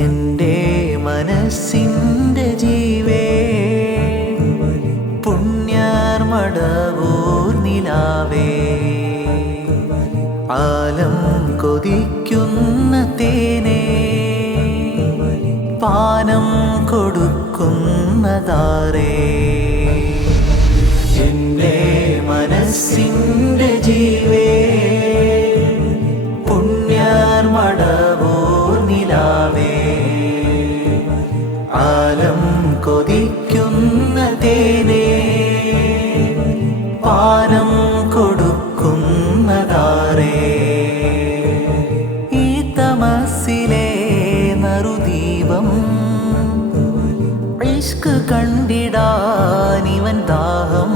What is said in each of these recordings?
എന്റെ മനസ്സിന്റെ ജീവേ പുണ്യാർ മടവൂർ നിലാവേ, ആലം കൊതിക്കുന്ന തേനേ, പാനം കൊടുക്കുന്നതാരേ. എന്റെ മനസ്സിന്റെ ജീവേ പുണ്യാർ മടവൂർ നിലാവേ, ആലം കൊതിക്കുന്ന തേനേ, പാനം കൊടുക്കുന്നതാരേ. ഈ തമസ്സിലെ നറുദീപം ഇഷ്ക് കണ്ടിടാനിവൻ ദാഹം,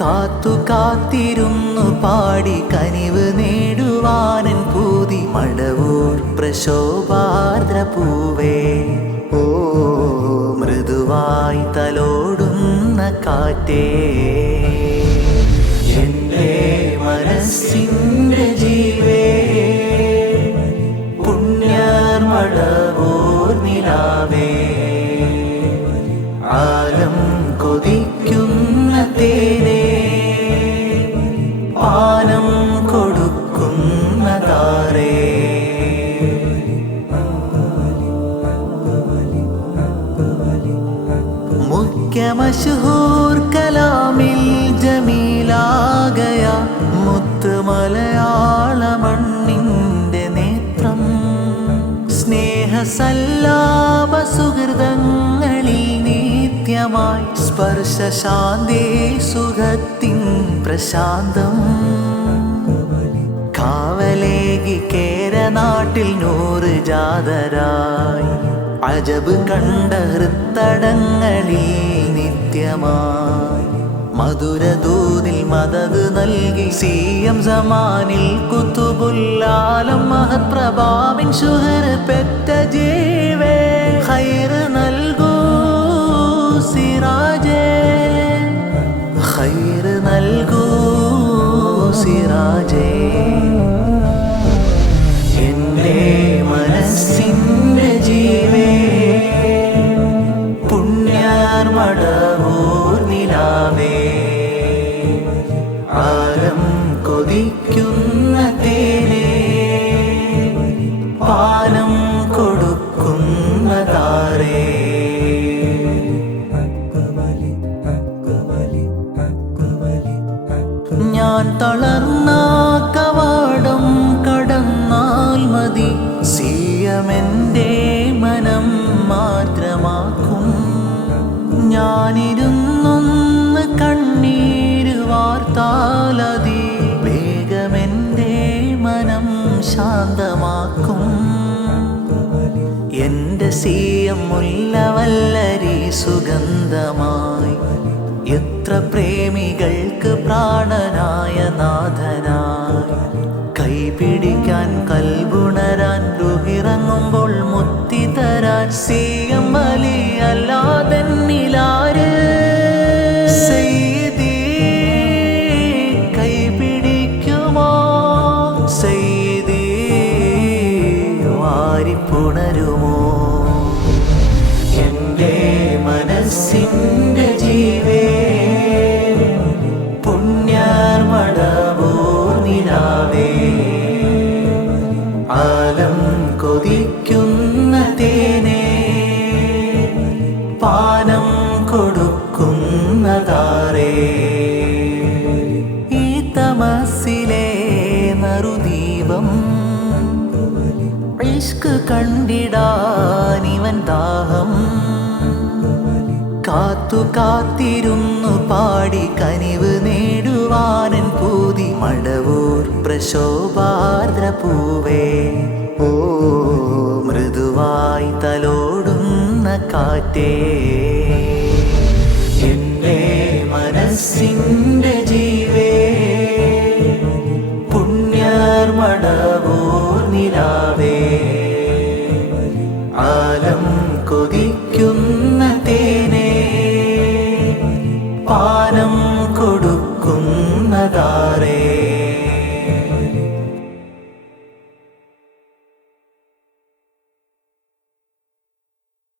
കാത്തു കാത്തിരുന്നു പാടി കനിവ് നേടുവാനൻ പൂതി. മടവൂർ പ്രശോഭാർദ്ര പൂവേ, ഓ മൃദുവായി തലോടുന്ന കാറ്റേ, എന്റെ മനസ്സിന്റെ ജീവേ പുണ്യാർ മടവൂർ നിലാവേ, ആലം കൊതിക്കുന്ന തേനേ, പാനം കൊടുക്കുന്നതാരേ. മുഖ്യ മശഹൂർ കലാമിൽ ജമീലാകയ മുത്ത് മലയാള മണ്ണിന്റെ നേത്രം, സ്നേഹസല്ലാപ സുഹൃതങ്ങളിൽ നിത്യമായി സ്പർശശാന്തേ സുഖത്തിൻ പ്രശാന്തം. കാവലേകി കേരനാട്ടിൽ നൂറ് ജാതരായി അജബ് കണ്ട ഹൃത്തടങ്ങളിൽ നിത്യമായി മധുരദൂതിൽ മദത് നൽകി സിയം സമാനിൽ കുത്തുബുല്ലാലം മഹത് പ്രഭാവിൻ ശുഹർ പെറ്റ ജീവേ, ഖൈറ് നൽകൂ സിറാജേ, ഖൈറ് നൽകൂ സിറാജേ. എന്റെ മനസ്സിന്റെ ജീവേ പുണ്യാർ മടവൂർ നിലാവേ, ആലം കൊതിക്കുന്ന തേനേ, പാനം കൊടുക്കുന്നതാരേ. ഞാൻ തളർന്ന കവാടം കടന്നാൽ മതി, സിയമെന്റെ മനം മാത്രമാക്കും. ഞാനിരുന്നൊന്ന് കണ്ണീര് വാർത്താലതി വേഗമെന്റെ മനം ശാന്തമാക്കും. എന്റെ സിയം മുല്ലവല്ലരി സുഗന്ധമായി എത്ര പ്രേമികൾക്ക് പ്രാണനായ നാഥനായി, കൈപിടിക്കാൻ കൽബുണരാൻ റുഹിറങ്ങുമ്പോൾ മുത്തി തരാൻ സിയം വലി അല്ലാതെന്നിലാര്. സയ്യിദീ കൈപിടിക്കുമോ, സയ്യിദീ വാരിപ്പുണരുമോ. എന്റെ മനസ്സിന്റെ ജീവേ പുണ്യാർ മടവൂർ നിലാവേ, ആലം കൊതിക്കുന്ന തേനേ, പാനം കൊടുക്കുന്നതാരേ. ഈ തമസ്സിലെ നറുദീപം ഇഷ്ക് കണ്ടിടാനിവൻ ദാഹം, കാത്തു കാത്തിരുന്നു പാടി കനിവ് നേടുവാനൻ പൂതി. മടവൂർ പ്രശോഭാർദ്ര പൂവേ, ഓ മൃദുവായി തലോടുന്ന കാറ്റേ, എന്റെ മനസ്സിന്റെ ജീവേ പാനം